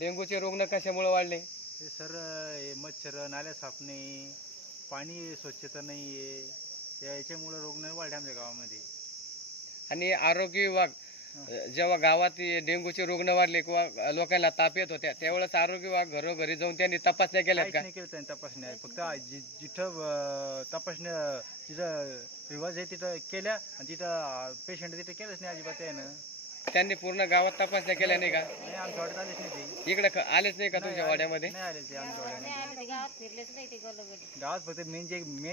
डेंग्यूचे रुग्ण कशामुळे वाढले? हे सर हे मच्छर, नाल्या साफ नाही, पाणी स्वच्छता नाही आहे, याच्यामुळे रोग नाही वाढले आमच्या गावामध्ये. आणि आरोग्य विभाग जेव्हा गावात डेंग्यूचे रुग्ण वाढले किंवा लोकांना ताप येत होत्या त्यावेळेस आरोग्य विभाग घरोघरी जाऊन त्यांनी तपासण्या केल्यात का? नाही केलं त्यांनी तपासण्या. फक्त जिथं तपासण्या तिथं रिवाज आहे तिथं केल्या आणि जिथं पेशंट तिथं केलंच नाही अजिबात आहे ना. त्यांनी पूर्ण गावात तपासण्या केल्या नाही का? नाही आमच्या वाड्यात आलेच नाही ते. इकडे आलेच नाही का तुमच्या वाड्यामध्ये? नाही आले ते आमच्या वाड्यामध्ये. गावात फक्त मेन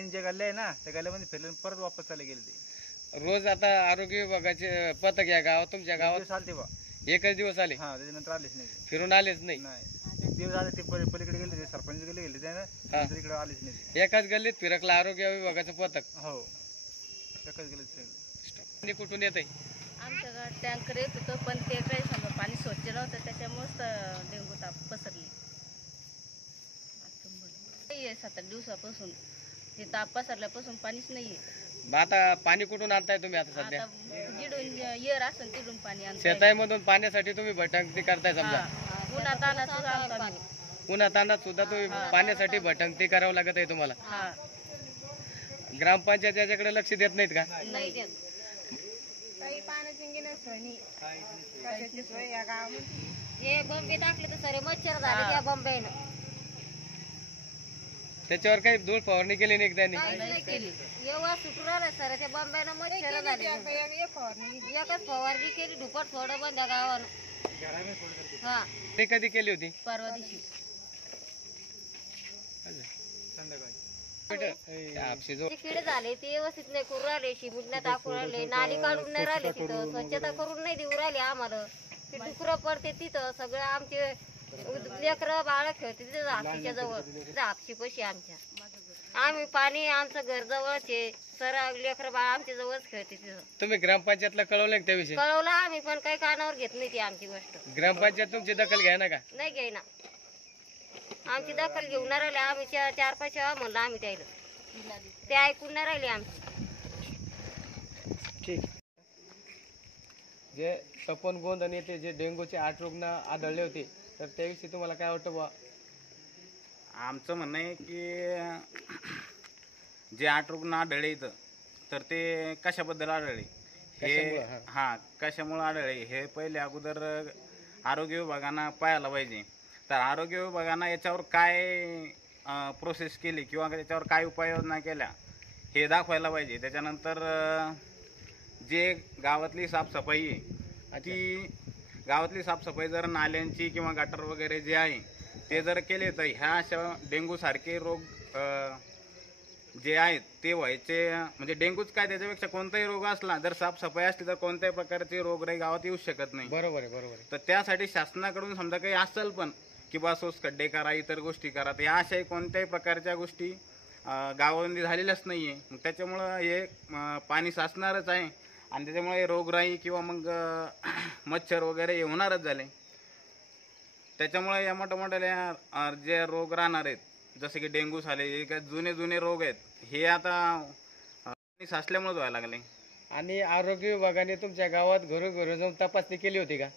जे गल्ले आहे ना त्या गल्ल्यामध्ये फिरले परत वापस चालले गेले ते. रोज आता आरोग्य विभागाचे पथक या गावात तुमच्या गावात चालते बा. एकच दिवस आले? हा त्याच्यानंतर आलेच नाही ते. फिरून आलेच नाही? नाही दिवस आले ते पलीकडे गेले, सरपंच गेले त्यानं इकडे आलेच नाही ते. एकाच गल्लीत फिरकला आरोग्य विभागाचं पथक? हो एकाच गेले. कुठून येत आहे? आमच्या गावात टँकर येत होतं पण ते काही समजा पाणी स्वच्छ नव्हतं त्याच्यामुळेच डेंग्यू ताप पसरली. 7-8 दिवसापासून ते ताप पसरल्यापासून पाणीच नाहीये. आता पाणी कुठून आणताय तुम्ही आता सध्या? जिडून येर असेल तिडून पाणी आणताय. शेतामधून पाण्यासाठी तुम्ही भटकंती करताय समजा? उन्हातानात सुद्धा तुम्ही पाण्यासाठी भटकंती करावं लागत आहे तुम्हाला? ग्रामपंचायत याच्याकडे लक्ष देत नाहीत का? नाही काही पाण्याची सोय या गावामध्ये. हे बंबे टाकले तर सरे मच्छर झाले त्या बंबेनं. त्याच्यावर काही धूळ फवारणी केली नाही त्यांनी? नाही केली. एवढा सुटू राहिला सर त्या बंबेनं मच्छर झाले. एकच फवारणी केली ढुपट थोडं बंद गावानं. हा ते कधी केली होती? परवा दिवशी. किडे झाले ते व्यवस्थित नाही करून राहिले, शिबुडण्यात टाकून राहिले, नाली काढून नाही राहिले, तिथं स्वच्छता करून नाही देऊ राहिले आम्हाला. ते डुकरं पडते तिथं सगळं आमचे लेकरं बाळ खेळते तिथं हापशीच्या जवळ. हापशी पशी आमच्या आम्ही पाणी आमचं घर जवळच आहे सर. लेकरं बाळ आमच्या जवळच खेळते तिथं. तुम्ही ग्रामपंचायतला कळवलं त्याविषयी? कळवलं आम्ही पण काही कानावर घेत नाही ती आमची गोष्ट. ग्रामपंचायत तुमची दखल घ्या ना का? नाही घ्यायना. आमची दखल घेऊन नाही राहिले. आम्ही 4-5 वेळा म्हणलं आम्ही त्याला, ते ऐकून नाही राहिले आमची. ठीक. जे सपनगोंद आणि ते जे डेंग्यूचे 8 रुग्ण आढळले होते तर त्याविषयी तुम्हाला काय वाटतं बुवा? आमचं म्हणणं आहे की जे 8 रुग्ण आढळले इथं तर ते कशाबद्दल आढळले हे कशामुळे आढळले हे पहिले अगोदर आरोग्य विभागानं पाहायला पाहिजे. तर आरोग्य विभागानं याच्यावर काय प्रोसेस केली किंवा त्याच्यावर काय उपाययोजना केल्या हे दाखवायला पाहिजे. त्याच्यानंतर जे गावातली साफसफाई आहे ती गावातली साफसफाई जर नाल्यांची किंवा गटर वगैरे जे आहे ते जर केले तर ह्या अशा डेंग्यूसारखे रोग जे आहेत ते व्हायचे म्हणजे डेंग्यूच काय त्याच्यापेक्षा कोणताही रोग असला जर साफसफाई असली तर कोणत्याही प्रकारचे रोगराई गावात येऊ शकत नाही. बरोबर आहे, बरोबर आहे. तर त्यासाठी शासनाकडून समजा काही असेल पण की बा सोस खड्डे करा, इतर गोष्टी करा, तर ह्या अशाही कोणत्याही प्रकारच्या गोष्टी गावामध्ये झालेल्याच नाही आहे. मग त्याच्यामुळं हे पाणी साचणारच आहे आणि त्याच्यामुळे रोगराई किंवा मग मच्छर वगैरे हे होणारच झाले. त्याच्यामुळे या मोठ्या जे रोग राहणार आहेत जसे की डेंग्यू झाले, हे काय जुने रोग आहेत हे आता पाणी साचल्यामुळेच व्हायला लागले. आणि आरोग्य विभागाने तुमच्या गावात घरोघरी जाऊन तपासणी केली होती का?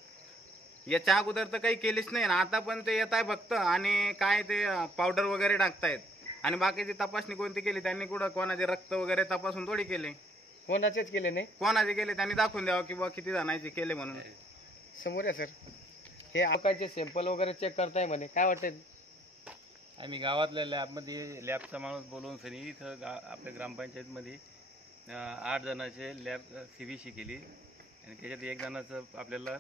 याच्या अगोदर तर काही केलीच नाही ना. आता पण ते येत आहे फक्त आणि काय ते पावडर वगैरे टाकतायत आणि बाकीची तपासणी कोणती केली त्यांनी? कुठं कोणाचे रक्त वगैरे तपासून थोडी केले? कोणाचेच केले नाही? कोणाचे केले त्यांनी दाखवून द्यावं की बा किती जणांचे केले म्हणून. समोर आहे सर. हे लोकांचे सॅम्पल वगैरे चेक करताय म्हणे, काय वाटतं? आम्ही गावातल्या लॅबमध्ये लॅबचा माणूस बोलवून सनी इथं आपल्या ग्रामपंचायतमध्ये 8 जणांचे लॅब CBC केली आणि त्याच्यात 1 जणाचं आपल्याला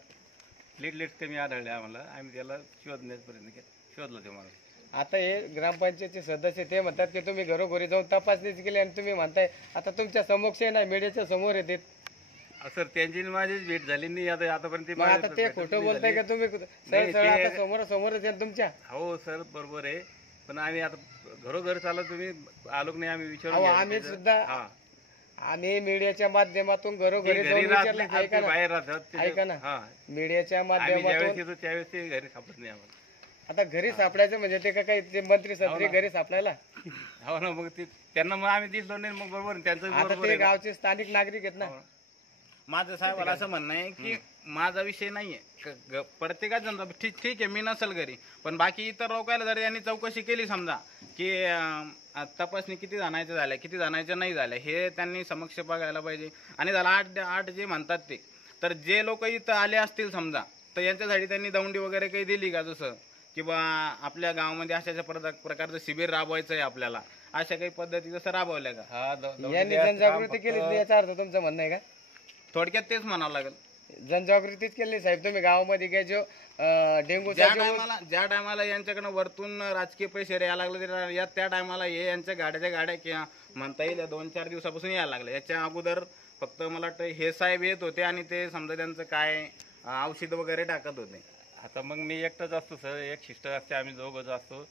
प्लेटलेट्स कमी आढळले आम्हाला. आम्ही त्याला शोधण्यापर्यंत शोधलं ते माणूस. आता हे ग्रामपंचायतचे सदस्य ते म्हणतात की तुम्ही घरोघरी जाऊन तपासणी केली आणि तुम्ही म्हणताय आता तुमच्या समक्ष आहे ना, मीडियाच्या समोर येते. सर त्यांची माझीच भेट झाली नाही आतापर्यंत. आता ते खोटं बोलताय का तुम्ही? समोरच आहे तुमच्या. हो सर बरोबर आहे, पण आम्ही आता घरोघर चालत तुम्ही आलोक नाही आम्ही विचारू. आम्ही सुद्धा आम्ही मीडियाच्या माध्यमातून घरोघरी जाऊन विचारलं. बाहेर राहतात ऐका ना, मीडियाच्या माध्यमातून त्यावेळेस ते घरी सापडत नाही आम्हाला. आता घरी सापडायचं म्हणजे ते का काही ते मंत्री सत्री घरी सापडायला? हो ना, मग ते त्यांना मग आम्ही दिसलो नाही. मग बरोबर त्यांचं आता ते गावचे स्थानिक नागरिक आहेत ना. माझं साहेबाला असं म्हणणं आहे की माझा विषय नाहीये प्रत्येकाचा ठीक आहे, मी नसेल घरी, पण बाकी इतर लोकांना जर यांनी चौकशी केली समजा की तपासणी किती जणांच्या झाल्या, किती जणांच्या नाही झाल्या, हे त्यांनी समक्ष बघायला पाहिजे. आणि झाला 8 जे म्हणतात ते, तर जे लोक इथं आले असतील समजा, तर यांच्यासाठी त्यांनी दौंडी वगैरे काही दिली का? जसं किंवा आपल्या गावामध्ये अशा प्रकारचं शिबिर राबवायचं आहे आपल्याला, अशा काही पद्धती जसं राबवल्या का? यांनी जनजागृती केली याचा अर्थ तुमचं म्हणणं आहे का? थोडक्यात तेच म्हणावं लागेल. जनजागृतीच केली साहेब तुम्ही गावामध्ये काय जो डेंगूचा ज्या टायमाला यांच्याकडनं वरतून राजकीय पैसे यायला लागले, त्या टायमाला हे यांच्या गाड्या किंवा म्हणता येईल 2-4 दिवसापासून यायला लागले. याच्या अगोदर फक्त मला वाटतं हे साहेब येत होते आणि ते समजा त्यांचं काय औषध वगैरे टाकत होते. आता मग मी एकटाच असतो सर, एक सिस्टर असते, आम्ही दोघंच असतो.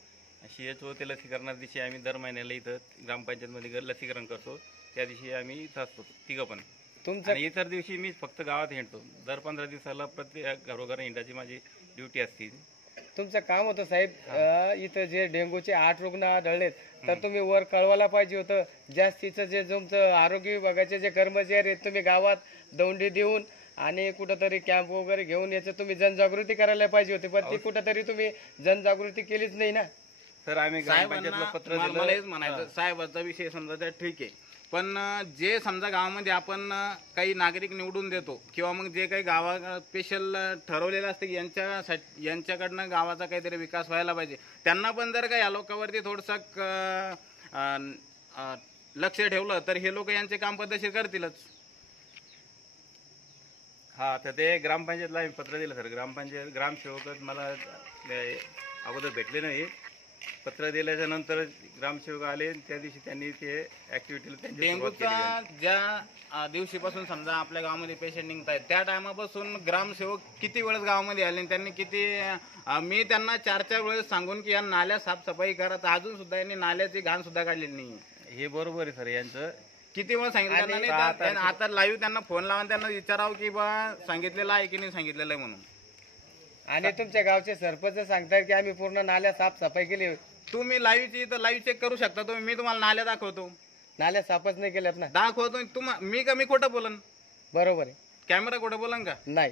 CHO ते लसीकरणाच्या दिवशी आम्ही दर महिन्याला इथं ग्रामपंचायतमध्ये लसीकरण करतो. त्या दिवशी आम्ही इथं असतो तिघं पण. आणि इतर दिवशी मी फक्त गावात हिंडतो. दर 15 दिवसाला प्रत्येक घरोघर हिंडाची माझी ड्युटी असते. तुमचं काम होतं साहेब, इथं जे डेंग्यूचे 8 रुग्ण आढळलेत तर तुम्ही वर कळवायला पाहिजे होतं. जास्तीचं जे तुमचं आरोग्य विभागाचे जे कर्मचारी आहेत तुम्ही गावात दौंडी देऊन आणि कुठंतरी कॅम्प वगैरे घेऊन याचं तुम्ही जनजागृती करायला पाहिजे होती, पण ती कुठंतरी तुम्ही जनजागृती केलीच नाही ना. सर आम्ही ग्रामपंचायतला पत्र दिलं. मला हेच म्हणायचं, साहेबाचा विषय समजा त्या ठीक आहे, पण जे समजा गावामध्ये आपण काही नागरिक निवडून देतो किंवा मग जे काही गावा स्पेशल ठरवलेलं असतं की यांच्याकडनं गावाचा काहीतरी विकास व्हायला पाहिजे, त्यांना पण जर का या लोकांवरती थोडंसं लक्ष ठेवलं तर हे लोक यांचे काम पद्धतशीर करतीलच. हा, तर ते ग्रामपंचायतला आम्ही पत्र दिलं सर. ग्रामसेवकच मला अगोदर भेटले नाही. पत्र दिल्याच्या नंतर ग्रामसेवक आले, त्या दिवशी त्यांनी ते ऍक्टिव्हिटीला डेंग्यूचा ज्या दिवशीपासून समजा आपल्या गावामध्ये पेशंट निघत आहेत त्या टायमापासून ग्रामसेवक किती वेळेस गावामध्ये आले, त्यांनी किती मी त्यांना 4-4 वेळेस सांगून की या नाल्या साफसफाई करा, तर अजून सुद्धा यांनी नाल्याची घाण सुद्धा काढलेली नाही. हे बरोबर आहे सर यांचं. किती वेळ सांगितलं त्यांना, आता लाईव्ह त्यांना फोन लावून त्यांना विचारावं की बा सांगितलेलं आहे की नाही सांगितलेलं आहे म्हणून. आणि तुमच्या गावचे सरपंच सांगतात की आम्ही पूर्ण नाल्या साफसफाई केली. तुम्ही लाईव्ह चेक करू शकता तुम्ही. मी तुम्हाला नाल्या दाखवतो, नाल्या साफच नाही केल्यात ना. दाखवतो मी खोटं बोलन? बरोबर आहे. कॅमेरा खोटं बोलन का? नाही.